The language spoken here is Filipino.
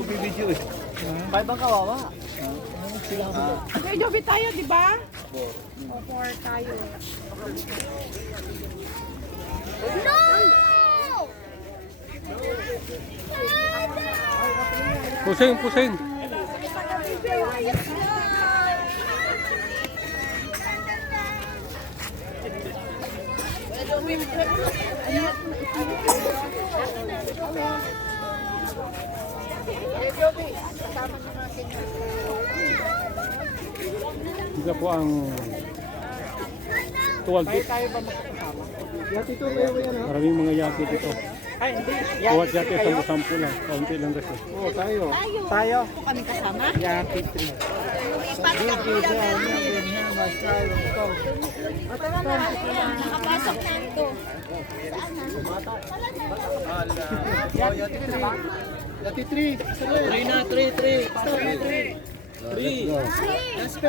Magbibideo eh. Kahit bang kawawa. Okay, Joby tayo, di ba? O, 4 tayo. No! Pusing, pusing. Ito po ang tuwag. Tayo ba makakasama? Yati ito kayo yan ha? Maraming mga yati dito. Ay, hindi. Tuwag yati sa sampu lang. Kaunti lang kasi. Oo, tayo. Tayo. Ako kami kasama. Yati 3. Nakapasok na ito. Yati 3. 3 na, 3. 3. 3. 3.